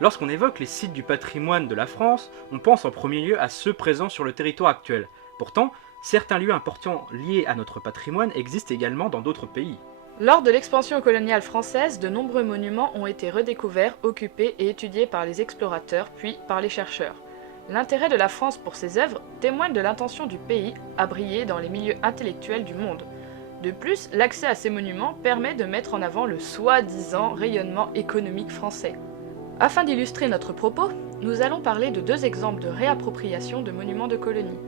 Lorsqu'on évoque les sites du patrimoine de la France, on pense en premier lieu à ceux présents sur le territoire actuel. Pourtant, certains lieux importants liés à notre patrimoine existent également dans d'autres pays. Lors de l'expansion coloniale française, de nombreux monuments ont été redécouverts, occupés et étudiés par les explorateurs, puis par les chercheurs. L'intérêt de la France pour ces œuvres témoigne de l'intention du pays à briller dans les milieux intellectuels du monde. De plus, l'accès à ces monuments permet de mettre en avant le soi-disant rayonnement économique français. Afin d'illustrer notre propos, nous allons parler de deux exemples de réappropriation de monuments de colonie.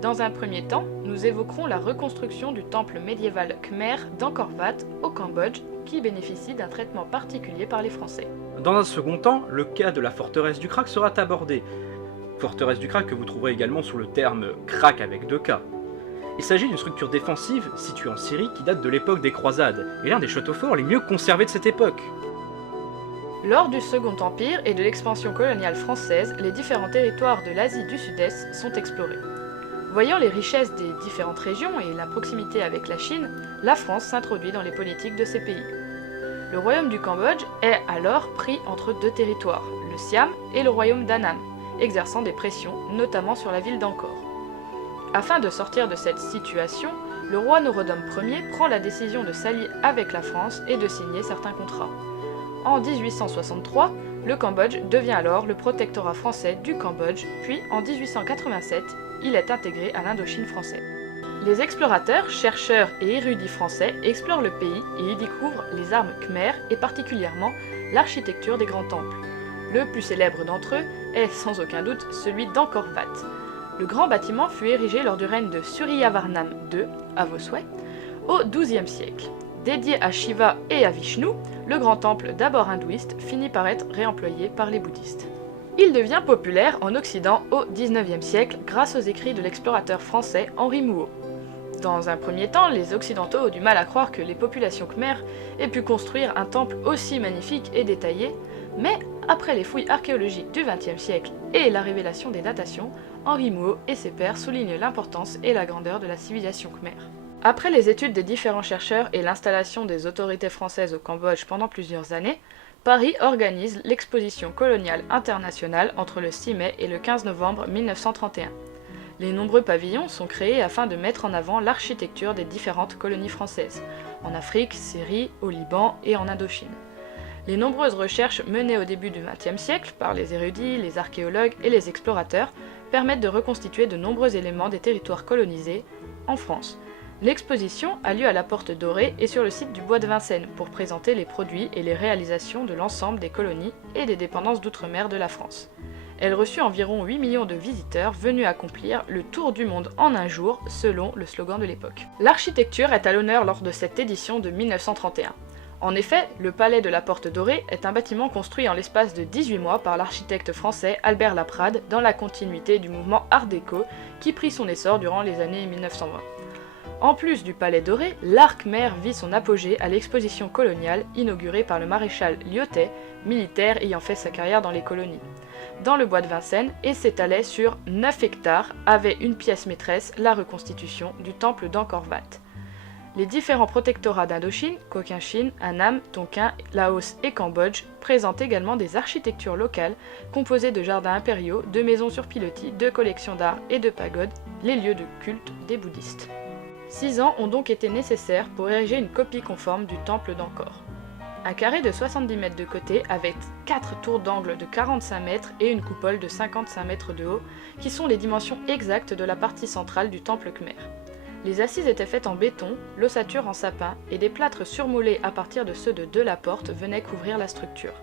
Dans un premier temps, nous évoquerons la reconstruction du temple médiéval Khmer d'Angkor Wat au Cambodge, qui bénéficie d'un traitement particulier par les Français. Dans un second temps, le cas de la forteresse du Krak sera abordé. Forteresse du Krak que vous trouverez également sous le terme Krak avec 2 K. Il s'agit d'une structure défensive située en Syrie qui date de l'époque des croisades, et l'un des châteaux forts les mieux conservés de cette époque. Lors du Second Empire et de l'expansion coloniale française, les différents territoires de l'Asie du Sud-Est sont explorés. Voyant les richesses des différentes régions et la proximité avec la Chine, la France s'introduit dans les politiques de ces pays. Le royaume du Cambodge est alors pris entre deux territoires, le Siam et le royaume d'Annam, exerçant des pressions, notamment sur la ville d'Angkor. Afin de sortir de cette situation, le roi Norodom Ier prend la décision de s'allier avec la France et de signer certains contrats. En 1863, le Cambodge devient alors le protectorat français du Cambodge, puis en 1887, il est intégré à l'Indochine française. Les explorateurs, chercheurs et érudits français explorent le pays et y découvrent les armes khmères et particulièrement l'architecture des grands temples. Le plus célèbre d'entre eux est sans aucun doute celui d'Angkor Wat. Le grand bâtiment fut érigé lors du règne de Suryavarnam II, à vos souhaits, au XIIe siècle. Dédié à Shiva et à Vishnu, le grand temple d'abord hindouiste finit par être réemployé par les bouddhistes. Il devient populaire en Occident au XIXe siècle grâce aux écrits de l'explorateur français Henri Mouhot. Dans un premier temps, les Occidentaux ont du mal à croire que les populations khmères aient pu construire un temple aussi magnifique et détaillé, mais après les fouilles archéologiques du XXe siècle et la révélation des datations, Henri Mouhot et ses pairs soulignent l'importance et la grandeur de la civilisation khmère. Après les études des différents chercheurs et l'installation des autorités françaises au Cambodge pendant plusieurs années, Paris organise l'exposition coloniale internationale entre le 6 mai et le 15 novembre 1931. Les nombreux pavillons sont créés afin de mettre en avant l'architecture des différentes colonies françaises, en Afrique, Syrie, au Liban et en Indochine. Les nombreuses recherches menées au début du XXe siècle par les érudits, les archéologues et les explorateurs permettent de reconstituer de nombreux éléments des territoires colonisés en France. L'exposition a lieu à la Porte Dorée et sur le site du Bois de Vincennes pour présenter les produits et les réalisations de l'ensemble des colonies et des dépendances d'outre-mer de la France. Elle reçut environ 8 millions de visiteurs venus accomplir le tour du monde en un jour, selon le slogan de l'époque. L'architecture est à l'honneur lors de cette édition de 1931. En effet, le palais de la Porte Dorée est un bâtiment construit en l'espace de 18 mois par l'architecte français Albert Laprade dans la continuité du mouvement Art déco qui prit son essor durant les années 1920. En plus du palais doré, l'art khmer vit son apogée à l'exposition coloniale inaugurée par le maréchal Lyautey, militaire ayant fait sa carrière dans les colonies, dans le bois de Vincennes et s'étalait sur 9 hectares, avait une pièce maîtresse, la reconstitution du temple d'Angkor Wat. Les différents protectorats d'Indochine, Cochinchine, Annam, Tonkin, Laos et Cambodge présentent également des architectures locales composées de jardins impériaux, de maisons sur pilotis, de collections d'art et de pagodes, les lieux de culte des bouddhistes. 6 ans ont donc été nécessaires pour ériger une copie conforme du temple d'Angkor. Un carré de 70 mètres de côté avec 4 tours d'angle de 45 mètres et une coupole de 55 mètres de haut, qui sont les dimensions exactes de la partie centrale du temple khmer. Les assises étaient faites en béton, l'ossature en sapin et des plâtres surmoulés à partir de ceux de Delaporte venaient couvrir la structure.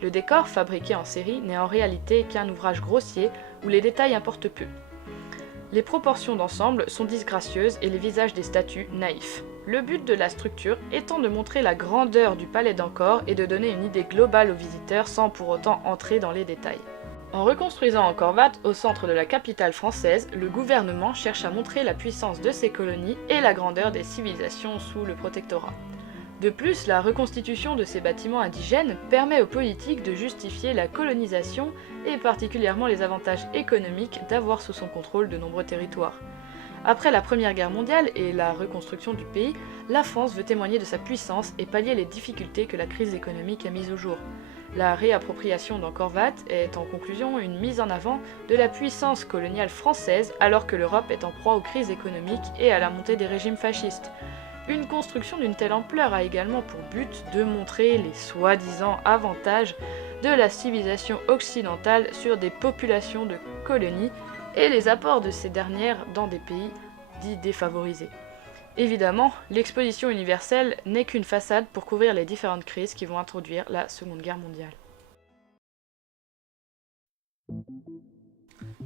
Le décor, fabriqué en série, n'est en réalité qu'un ouvrage grossier où les détails importent peu. Les proportions d'ensemble sont disgracieuses et les visages des statues naïfs. Le but de la structure étant de montrer la grandeur du palais d'Angkor et de donner une idée globale aux visiteurs sans pour autant entrer dans les détails. En reconstruisant Angkor Wat au centre de la capitale française, le gouvernement cherche à montrer la puissance de ses colonies et la grandeur des civilisations sous le protectorat. De plus, la reconstitution de ces bâtiments indigènes permet aux politiques de justifier la colonisation et particulièrement les avantages économiques d'avoir sous son contrôle de nombreux territoires. Après la Première Guerre mondiale et la reconstruction du pays, la France veut témoigner de sa puissance et pallier les difficultés que la crise économique a mises au jour. La réappropriation d'Angkor-Wat est en conclusion une mise en avant de la puissance coloniale française alors que l'Europe est en proie aux crises économiques et à la montée des régimes fascistes. Une construction d'une telle ampleur a également pour but de montrer les soi-disant avantages de la civilisation occidentale sur des populations de colonies et les apports de ces dernières dans des pays dits défavorisés. Évidemment, l'exposition universelle n'est qu'une façade pour couvrir les différentes crises qui vont introduire la Seconde Guerre mondiale.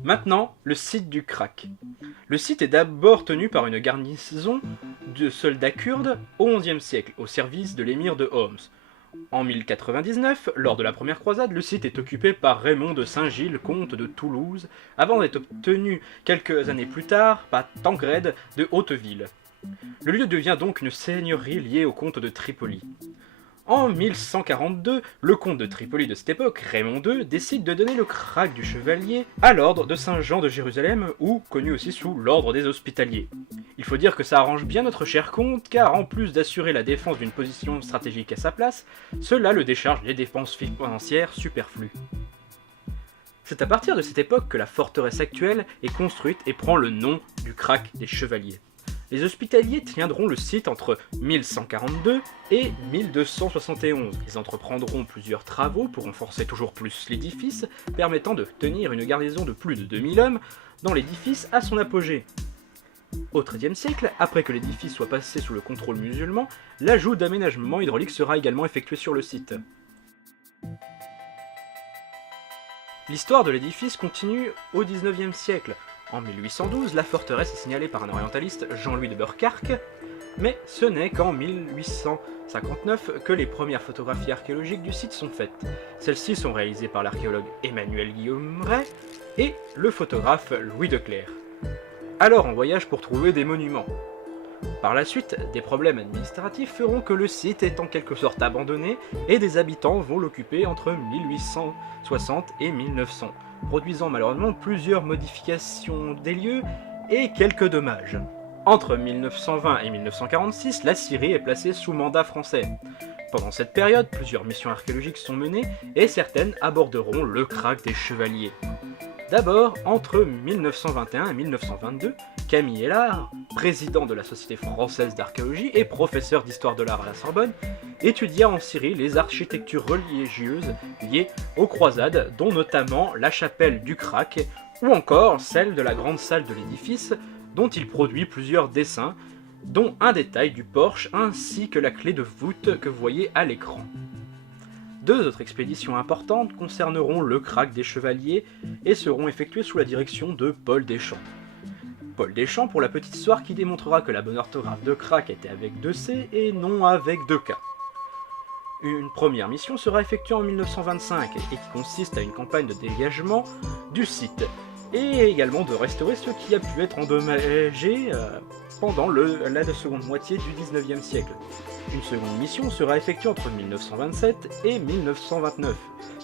Maintenant, le site du Krak. Le site est d'abord tenu par une garnison de soldats kurdes au XIe siècle, au service de l'émir de Homs. En 1099, lors de la première croisade, le site est occupé par Raymond de Saint-Gilles, comte de Toulouse, avant d'être obtenu quelques années plus tard par Tancred de Hauteville. Le lieu devient donc une seigneurie liée au comte de Tripoli. En 1142, le comte de Tripoli de cette époque, Raymond II, décide de donner le Krak du Chevalier à l'ordre de Saint-Jean de Jérusalem, ou connu aussi sous l'ordre des Hospitaliers. Il faut dire que ça arrange bien notre cher comte, car en plus d'assurer la défense d'une position stratégique à sa place, cela le décharge des dépenses financières superflues. C'est à partir de cette époque que la forteresse actuelle est construite et prend le nom du Krak des Chevaliers. Les Hospitaliers tiendront le site entre 1142 et 1271. Ils entreprendront plusieurs travaux pour renforcer toujours plus l'édifice, permettant de tenir une garnison de plus de 2000 hommes dans l'édifice à son apogée. Au XIIIe siècle, après que l'édifice soit passé sous le contrôle musulman, l'ajout d'aménagements hydrauliques sera également effectué sur le site. L'histoire de l'édifice continue au XIXe siècle. En 1812, la forteresse est signalée par un orientaliste, Jean-Louis de Bourcarque, mais ce n'est qu'en 1859 que les premières photographies archéologiques du site sont faites. Celles-ci sont réalisées par l'archéologue Emmanuel Guillaume Ray et le photographe Louis de Clercq. Alors on voyage pour trouver des monuments. Par la suite, des problèmes administratifs feront que le site est en quelque sorte abandonné et des habitants vont l'occuper entre 1860 et 1900. Produisant malheureusement plusieurs modifications des lieux et quelques dommages. Entre 1920 et 1946, la Syrie est placée sous mandat français. Pendant cette période, plusieurs missions archéologiques sont menées et certaines aborderont le Krak des Chevaliers. D'abord, entre 1921 et 1922, Camille Hélard, président de la Société française d'archéologie et professeur d'histoire de l'art à la Sorbonne, étudia en Syrie les architectures religieuses liées aux croisades, dont notamment la chapelle du Krak, ou encore celle de la grande salle de l'édifice, dont il produit plusieurs dessins, dont un détail du porche ainsi que la clé de voûte que vous voyez à l'écran. Deux autres expéditions importantes concerneront le Krak des Chevaliers et seront effectuées sous la direction de Paul Deschamps. Paul Deschamps pour la petite histoire qui démontrera que la bonne orthographe de Krak était avec 2 C et non avec 2 K. Une première mission sera effectuée en 1925 et qui consiste à une campagne de dégagement du site et également de restaurer ce qui a pu être endommagé pendant la seconde moitié du 19e siècle. Une seconde mission sera effectuée entre 1927 et 1929.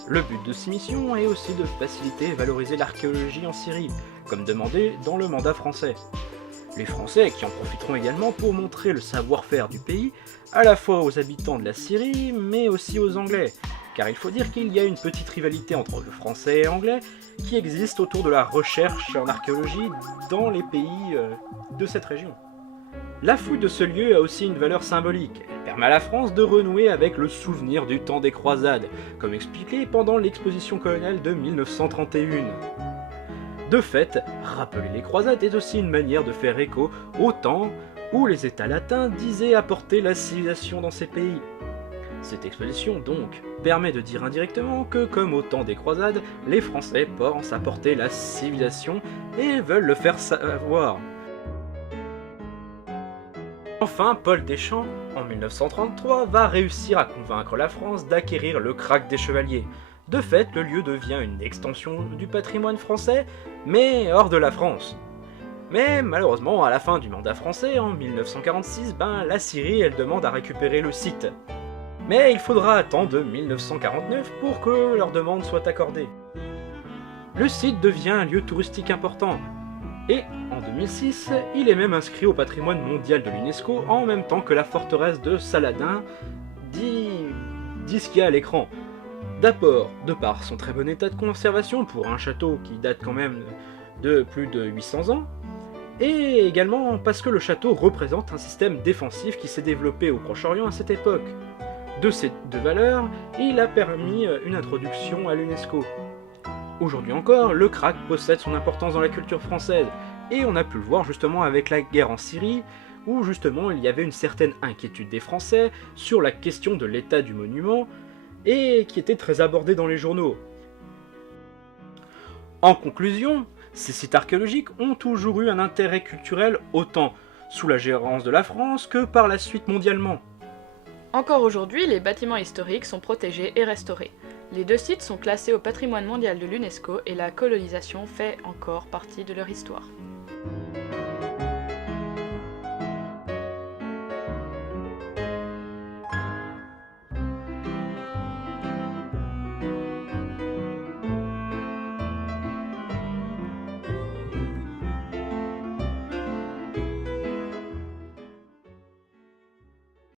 Le but de ces missions est aussi de faciliter et valoriser l'archéologie en Syrie, comme demandé dans le mandat français. Les Français qui en profiteront également pour montrer le savoir-faire du pays, à la fois aux habitants de la Syrie, mais aussi aux Anglais, car il faut dire qu'il y a une petite rivalité entre le français et l'anglais qui existe autour de la recherche en archéologie dans les pays de cette région. La fouille de ce lieu a aussi une valeur symbolique. Elle permet à la France de renouer avec le souvenir du temps des croisades, comme expliqué pendant l'exposition coloniale de 1931. De fait, rappeler les croisades est aussi une manière de faire écho au temps où les États latins disaient apporter la civilisation dans ces pays. Cette exposition, donc, permet de dire indirectement que, comme au temps des croisades, les Français pensent apporter la civilisation et veulent le faire savoir. Enfin, Paul Deschamps, en 1933, va réussir à convaincre la France d'acquérir le Krak des Chevaliers. De fait, le lieu devient une extension du patrimoine français, mais hors de la France. Mais malheureusement, à la fin du mandat français, en 1946, la Syrie, elle demande à récupérer le site. Mais il faudra attendre 1949 pour que leur demande soit accordée. Le site devient un lieu touristique important. Et en 2006, il est même inscrit au patrimoine mondial de l'UNESCO en même temps que la forteresse de Saladin, dit ce qu'il y a à l'écran. D'abord, de par son très bon état de conservation pour un château qui date quand même de plus de 800 ans, et également parce que le château représente un système défensif qui s'est développé au Proche-Orient à cette époque. De ces deux valeurs, il a permis une introduction à l'UNESCO. Aujourd'hui encore, le Krak possède son importance dans la culture française, et on a pu le voir justement avec la guerre en Syrie, où justement il y avait une certaine inquiétude des Français sur la question de l'état du monument, et qui était très abordée dans les journaux. En conclusion, ces sites archéologiques ont toujours eu un intérêt culturel autant sous la gérance de la France que par la suite mondialement. Encore aujourd'hui, les bâtiments historiques sont protégés et restaurés. Les deux sites sont classés au patrimoine mondial de l'UNESCO et la colonisation fait encore partie de leur histoire.